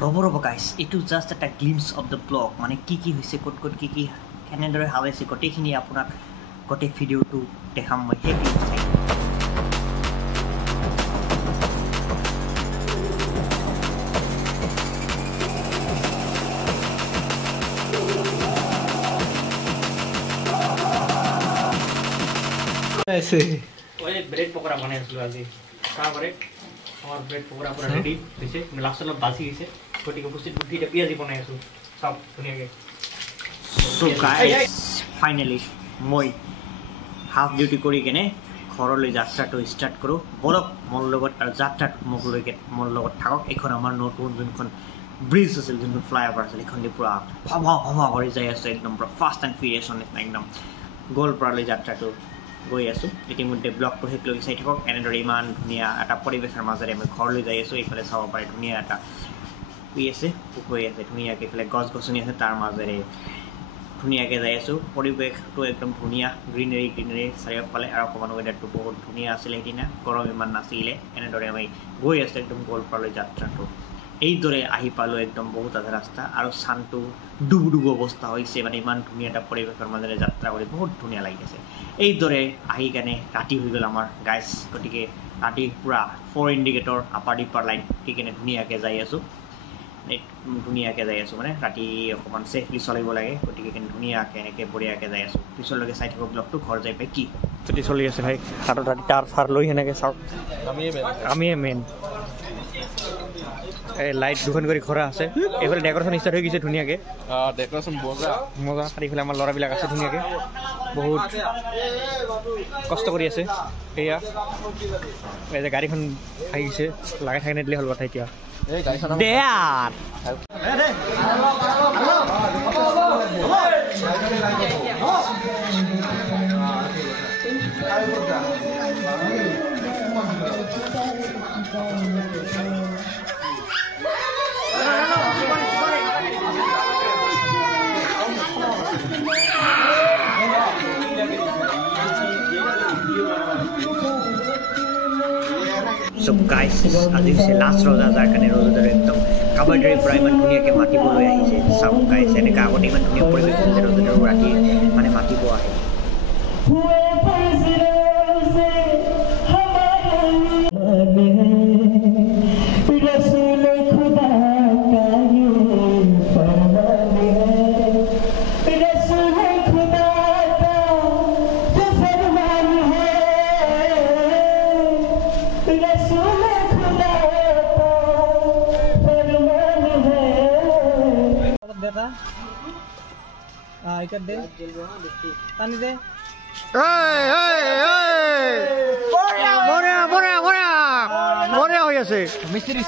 ৰ'ব গাইছ, এইটো জাষ্ট এটা গ্লিম্পছ অফ দ্য ব্লগ। মানে কি হৈছে, ক'ত কি কেনেদৰে হালাইছে, গোটেইখিনি আপোনাক গোটেই ভিডিঅ'টো দেখাম মই সেই গ্লিম্পছ চাই। ব্ৰেড পকৰা বনাই আছিলোঁ আজি। আমাৰ ব্ৰেড পকৰা পূৰা ৰেডি হৈছে, লাষ্ট অলপ বাচি গৈছে, গতিকে উপস্থিত বুদ্ধি এতিয়া পিঁয়াজি বনাই আছোঁ চাওক ধুনীয়াকৈ। ফাইনেলি মই হাফ ডিউটি কৰি কেনে ঘৰলৈ যাত্ৰাটো ষ্টাৰ্ট কৰোঁ। বলক মোৰ লগত, আৰু যাত্ৰাটো মোৰ লগত থাকক। এইখন আমাৰ নতুন যোনখন ব্ৰিজ আছিল, যোনখন ফ্লাইঅভাৰ আছিল, সেইখন পূৰা ভমা কৰি যাই আছোঁ, একদম পূৰা ফাষ্ট এণ্ড ফিৰিয়াছৰ নিচিনা একদম গোৱালপাৰালৈ যাত্ৰাটো গৈ আছোঁ। ইতিমধ্যে ব্লগটো শেষলৈকে চাই থাকক। এনেদৰে ইমান ধুনীয়া এটা পৰিৱেশৰ মাজেৰে মই ঘৰলৈ যাই আছোঁ। এইফালে চাব পাৰে ধুনীয়া এটা আছে, পুখুৰী আছে, ধুনীয়াকৈ এইফালে গছ গছনি আছে, তাৰ মাজেৰে ধুনীয়াকৈ যাই আছোঁ। পৰিৱেশটো একদম ধুনীয়া, গ্ৰীনেৰী চাৰিওফালে, আৰু অকণমান ৱেডাৰটো বহুত ধুনীয়া আছিলে সেইদিনা, গৰম ইমান নাছিলে। এনেদৰে আমি গৈ আছোঁ একদম গোৱালপাৰালৈ যাত্ৰাটো। এইদৰে আহি পালোঁ একদম বহুত আধা ৰাস্তা, আৰু চানটো ডুব অৱস্থা হৈছে। মানে ইমান ধুনীয়া এটা পৰিৱেশৰ মাজেৰে যাত্ৰা কৰি বহুত ধুনীয়া লাগিছে। এইদৰে আহি কেনে ৰাতি হৈ গ'ল আমাৰ গাইজ, গতিকে ৰাতি পূৰা 4 ইণ্ডিকেটৰ আপাৰ ডিপাৰ লাইট দি কেনে ধুনীয়াকৈ যাই আছোঁ। মানে ৰাতি অকণমান ছেফলি চলিব লাগে, গতিকে ধুনীয়াকৈ এনেকৈ বঢ়িয়াকৈ যাই আছোঁ। পিছলৈকে চাই থাকক ব্লগটো। ঘৰ যাই পাই কি ছুটি চলি আছে ভাই, হাতত ৰাতি তাৰ লৈ সেনেকৈ চাওক। আমিয়ে মেইন। এই লাইট দুখন কৰি ঘৰা আছে, এইফালে ডেক'ৰেশ্যন ষ্টাৰ্ট হৈ গৈছে ধুনীয়াকৈ। ডেক'ৰেশ্যন মজা। চাৰিওফালে আমাৰ ল'ৰাবিলাক আছে ধুনীয়াকৈ, বহুত কষ্ট কৰি আছে। সেয়া এই যে গাড়ীখন আহি গৈছে, লাগাই থাকি নিদিলে হ'ল কথা এতিয়া। So guys, আজি হৈছে লাষ্ট ৰজা, যাৰ কাৰণে ৰজাদাৰে একদম কাবাডীৰ পৰা ইমান ধুনীয়াকৈ মাতিবলৈ আহিছে। চাওক গাইছ, এনেকৈ আগতে ইমান ধুনীয়া পৰিৱেশ আছিল যে ৰজাদাৰো ৰাতি মানে মাতিব আহে। ইকার দে পানি দে, বড়িয়া হয়ে আছে মিস্ত্রি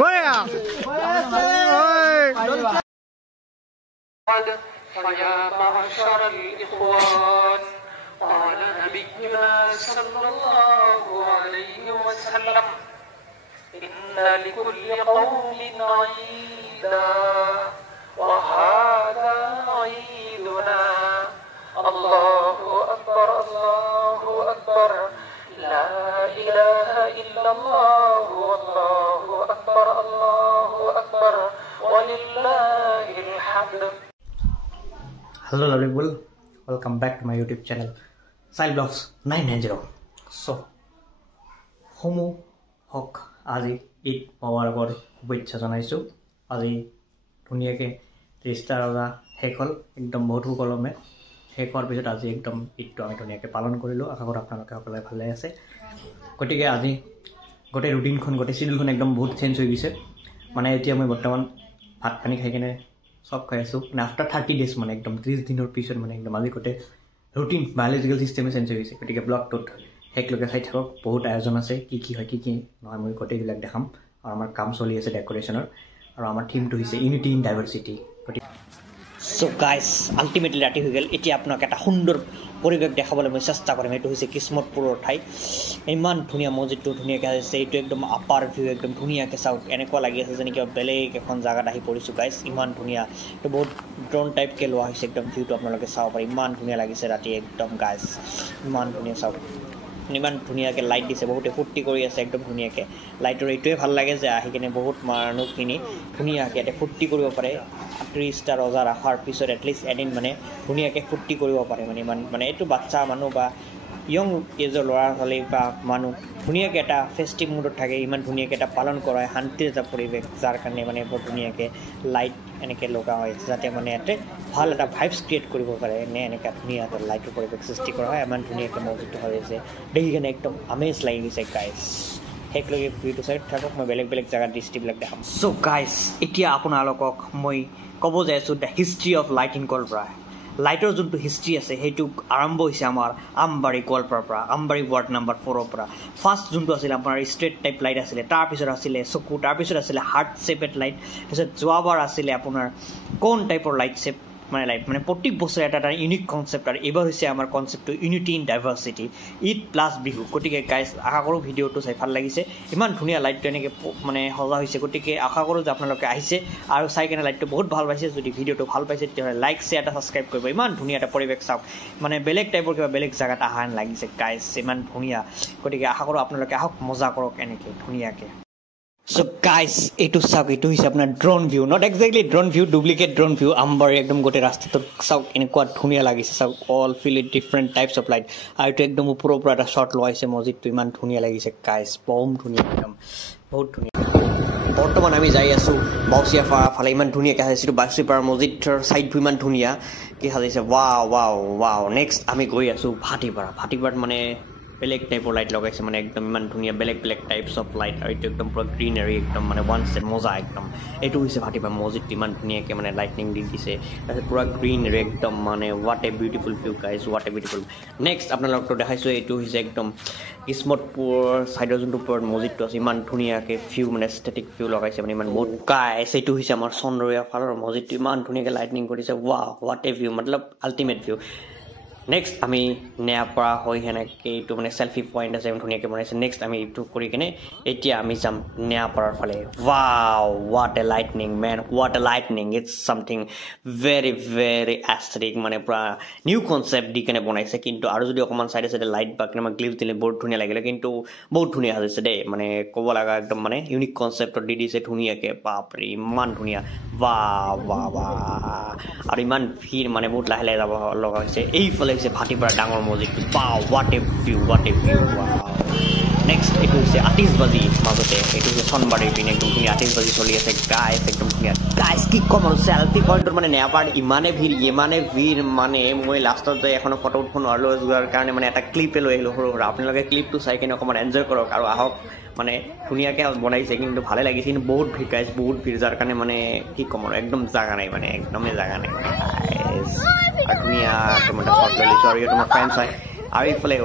বড়িয়া। فيا معشر الإخوان قال نبينا صلى الله عليه وسلم إن لكل قوم عيدا وهذا عيدنا الله أكبر الله أكبر لا إله إلا الله والله أكبر الله أكبر ولله الحمد. Hello lovely people, welcome back to my YouTube channel Sahil Vlogs 990. So সমূহ হওক আজি ঈদ মোবাৰকৰ শুভেচ্ছা জনাইছোঁ। আজি ধুনীয়াকৈ 30টা ৰজা শেষ হ'ল, একদম বহুত সুকলমে শেষ হোৱাৰ পিছত আজি একদম ঈদটো আমি ধুনীয়াকৈ পালন কৰিলোঁ। আশা কৰোঁ আপোনালোকে সকলোৱে ভালে আছে। গতিকে আজি গোটেই ৰুটিনখন, গোটেই চিডিউলখন একদম বহুত চেঞ্জ হৈ গৈছে। মানে এতিয়া মই বৰ্তমান ভাত পানী খাই কিনে চব খাই আছোঁ, মানে আফটাৰ 30 days, মানে একদম 30 দিনৰ পিছত মানে একদম আজি গোটেই ৰুটিন বায়'লজিকেল চিষ্টেমে চেঞ্জ হৈ গৈছে। গতিকে ব্লগটোত শেষলৈকে চাই থাকক, বহুত আয়োজন আছে, কি হয় কি নহয় মই গোটেইবিলাক দেখাম। আৰু আমাৰ কাম চলি আছে ডেক'ৰেশ্যনৰ, আৰু আমাৰ থিমটো হৈছে ইউনিটি ইন ডাইভাৰ্চিটি। গতিকে চ' গাইজ আল্টিমেটলি ৰাতি হৈ গ'ল। এতিয়া আপোনাক এটা সুন্দৰ পৰিৱেশ দেখাবলৈ মই চেষ্টা কৰিম। এইটো হৈছে কিসমতপুৰৰ ঠাই, ইমান ধুনীয়া মছজিদটো ধুনীয়াকৈ আছে। এইটো একদম আপাৰ ভিউ, একদম ধুনীয়াকৈ চাওক, এনেকুৱা লাগি আছে যেন কিবা বেলেগ এখন জেগাত আহি পৰিছোঁ গাইজ। ইমান ধুনীয়া, এইটো বহুত ড্ৰোন টাইপকৈ লোৱা হৈছে একদম ভিউটো, আপোনালোকে চাব পাৰে। ইমান ধুনীয়া লাগিছে ৰাতি একদম গাইজ, ইমান ধুনীয়া চাওক। ইমান ধুনীয়াকৈ লাইট দিছে বহুতে ফূৰ্তি কৰি আছে একদম ধুনীয়াকৈ লাইটৰ এইটোৱে ভাল লাগে যে আহি কিনে বহুত মানুহখিনি ধুনীয়াকৈ ইয়াতে ফূৰ্তি কৰিব পাৰে 30টা ৰজা ৰখাৰ পিছত এটলিষ্ট এদিন মানে ধুনীয়াকৈ ফূৰ্তি কৰিব পাৰে মানে ইমান মানে এইটো বাচ্চা মানুহ বা ইয়ং এজৰ ল'ৰা ছোৱালী বা মানুহ ধুনীয়াকৈ এটা ফেষ্টিভ মুডত থাকে ইমান ধুনীয়াকৈ এটা পালন কৰা হয় শান্তিৰ এটা পৰিৱেশ যাৰ কাৰণে মানে বৰ ধুনীয়াকৈ লাইট এনেকৈ লগা হয় যাতে মানে ইয়াতে ভাল এটা ভাইবছ ক্ৰিয়েট কৰিব পাৰে নে এনেকৈ ধুনীয়া এটা লাইটৰ পৰিৱেশ সৃষ্টি কৰা হয় ইমান ধুনীয়াকৈ মছজিদটো হৈ আছে দেখি কিনে একদম আমেজ লাগি গৈছে গাইজ শেষলৈকে ভিডিঅ'টো চাই থাকক মই বেলেগ বেলেগ জেগাৰ দৃষ্টিবিলাক দেখাম চ' গাইজ এতিয়া আপোনালোকক মই ক'ব যাই আছোঁ the history of lighting Goalpara লাইটৰ যোনটো হিষ্ট্ৰী আছে সেইটো আৰম্ভ হৈছে আমাৰ আমবাৰী গোৱালপাৰাৰ পৰা আমবাৰী ৱাৰ্ড নম্বৰ 4ৰ পৰা ফাৰ্ষ্ট যোনটো আছিলে আপোনাৰ ষ্ট্ৰেট টাইপ লাইট আছিলে তাৰপিছত আছিলে চকু তাৰপিছত আছিলে হাৰ্ট শ্বেপেড লাইট তাৰপিছত যোৱাবাৰ আছিলে আপোনাৰ কোন টাইপৰ লাইট শ্বেপ মানে লাইট মানে প্ৰত্যেক বছৰে এটা এটা ইউনিক কনচেপ্ট আৰু এইবাৰ হৈছে আমাৰ কনচেপ্টটো unity in diversity Eid plus Bihu গতিকে গাইজ আশা কৰোঁ ভিডিঅ'টো চাই ভাল লাগিছে ইমান ধুনীয়া লাইটটো এনেকৈ মানে সজা হৈছে গতিকে আশা কৰোঁ যে আপোনালোকে আহিছে আৰু চাই কিনে লাইটটো বহুত ভাল পাইছে যদি ভিডিঅ'টো ভাল পাইছে তেতিয়াহ'লে লাইক শ্বেয়াৰ এটা ছাবস্ক্ৰাইব কৰিব ইমান ধুনীয়া এটা পৰিৱেশ চাওক মানে বেলেগ টাইপৰ কিবা বেলেগ জেগাত অহা লাগিছে গাইজ ইমান ধুনীয়া গতিকে আশা কৰোঁ আপোনালোকে আহক মজা কৰক এনেকৈ ধুনীয়াকৈ So guys, এইটো চাওক এইটো হৈছে আপোনাৰ drone view not exactly drone view duplicate drone view Ambari একদম গোটেই ৰাস্তাটো চাওক এনেকুৱা ধুনীয়া লাগিছে চাওক all feel it different types of light আৰু এইটো একদম ওপৰৰ পৰা এটা শ্বট লোৱাইছে মছজিদটো ইমান ধুনীয়া লাগিছে গাইজ বম ধুনীয়া একদম বহুত ধুনীয়া বৰ্তমান আমি যাই আছোঁ বাউচিয়াপাৰা ফালে ইমান ধুনীয়াকৈ সাজাইছিলোঁ বাউচিয়াপাৰা মছজিদৰ ছাইডটো ইমান ধুনীয়া কি সাজাইছে ৱাও নেক্সট আমি গৈ আছোঁ ভাটিপাৰাত মানে বেলেগ টাইপৰ লাইট লগাইছে মানে একদম ইমান ধুনীয়া বেলেগ টাইপছ অফ লাইট আৰু এইটো একদম পুৰা গ্ৰীনাৰী একদম মানে ওৱান ছেট মজা একদম এইটো হৈছে ভাটিপাৰা মছজিদটো ইমান ধুনীয়াকৈ মানে লাইটনিং দি দিছে তাৰপিছত পুৰা গ্ৰীনাৰী একদম মানে what a beautiful view guys what a beautiful next আপোনালোকতো দেখাইছোঁ এইটো হৈছে একদম কিসমতপুৰ ছাইডৰ যোনটো ওপৰত মছজিদটো আছে ইমান ধুনীয়াকৈ ভিউ মানে ষ্টেটিক ভিউ লগাইছে মানে ইমান বহুত গাইজ এইটো হৈছে আমাৰ চন্দ্ৰয়া ফালৰ মছজিদটো ইমান ধুনীয়াকৈ লাইটনিং কৰিছে হোৱাট এ ভিউ মতলব আল্টিমেট ভিউ নেক্সট আমি নেয়াপাৰা হৈ সেনেকৈ এইটো মানে চেল্ফি পইণ্ট আছে ধুনীয়াকৈ বনাইছে নেক্সট আমি এইটো কৰি কিনে এতিয়া আমি যাম নেয়াপাৰাৰ ফালে what a lightning man what a lightning it's something very aesthetic মানে পূৰা নিউ কনচেপ্ট দি কেনে বনাইছে কিন্তু আৰু যদি অকণমান চাইডে লাইট বা কেনেবা গ্লিপছ দিলে বহুত ধুনীয়া লাগিলে কিন্তু বহুত ধুনীয়া সাজিছে দেই মানে ক'ব লগা একদম মানে ইউনিক কনচেপ্টত দি দিছে ধুনীয়াকৈ বাপৰে ইমান ধুনীয়া আৰু ইমান ভিৰ মানে বহুত লাহে যাব লগা হৈছে এইফালে হৈছে ভাটিপাৰা ডাঙৰ মছজিদটো হোৱাট এ ভিউ নেক্সট এইটো হৈছে আতিশবাজি মাজতে এইটো হৈছে চনবাৰীৰ পিনে একদম ধুনীয়া আতিশবাজি চলি আছে গাইজ একদম ধুনীয়া গাইজ কি ক'ম আৰু চেল্ফি পইণ্টত মানে নেপাৰত ইমানে ভিৰ মানে মই লাষ্টত যাই এখন ফটো উঠিব নোৱাৰিলোঁ যোৱাৰ কাৰণে মানে এটা ক্লিপে লৈ আহিলোঁ সৰু আপোনালোকে ক্লিপটো চাই কিনে অকণমান এনজয় কৰক আৰু আহক মানে ধুনীয়াকৈ বনাইছে কিন্তু ভালে লাগিছে কিন্তু বহুত ভিৰ গাইজ বহুত ভিৰ যাৰ কাৰণে মানে কি ক'ম আৰু একদম জাগা নাই মানে একদমেই জাগা নাই মানে গাইজ আৰু ধুনীয়া তোমাৰ শ্বট লৈ লৈছোঁ আৰু তোমাৰ ফ্ৰেণ্ডছ হয় আৰু এইফালে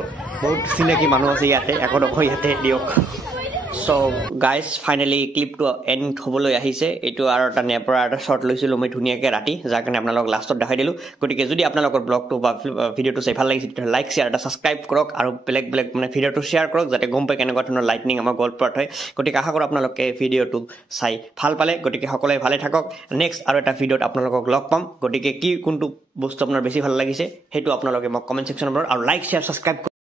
বহুত চিনাকি মানুহ আছে ইয়াতে একোডোখৰ ইয়াতে দিয়ক চ' গাইজ ফাইনেলি ক্লিপটো এণ্ড হ'বলৈ আহিছে এইটো আৰু এটা নেপাৰা এটা শ্বট লৈছিলোঁ মই ধুনীয়াকৈ ৰাতি যাৰ কাৰণে আপোনালোকক লাষ্টত দেখাই দিলোঁ গতিকে যদি আপোনালোকৰ ব্লগটো বা ভিডিঅ'টো চাই ভাল লাগিছে তেতিয়াহ'লে লাইক শ্বেয়াৰ এটা ছাবস্ক্ৰাইব কৰক আৰু বেলেগ মানে ভিডিঅ'টো শ্বেয়াৰ কৰক যাতে গম পায় কেনেকুৱা ধৰণৰ লাইটনিং আমাৰ গোৱালপাৰাত হয় গতিকে আশা কৰোঁ আপোনালোকে ভিডিঅ'টো চাই ভাল পালে গতিকে সকলোৱে ভালে থাকক নেক্সট আৰু এটা ভিডিঅ'ত আপোনালোকক লগ পাম গতিকে কোনটো বস্তু আপোনাৰ বেছি ভাল লাগিছে সেইটো আপোনালোকে মোক কমেণ্ট ছেকশ্যনত আৰু লাইক শ্বেয়াৰ ছাবস্ক্ৰাইব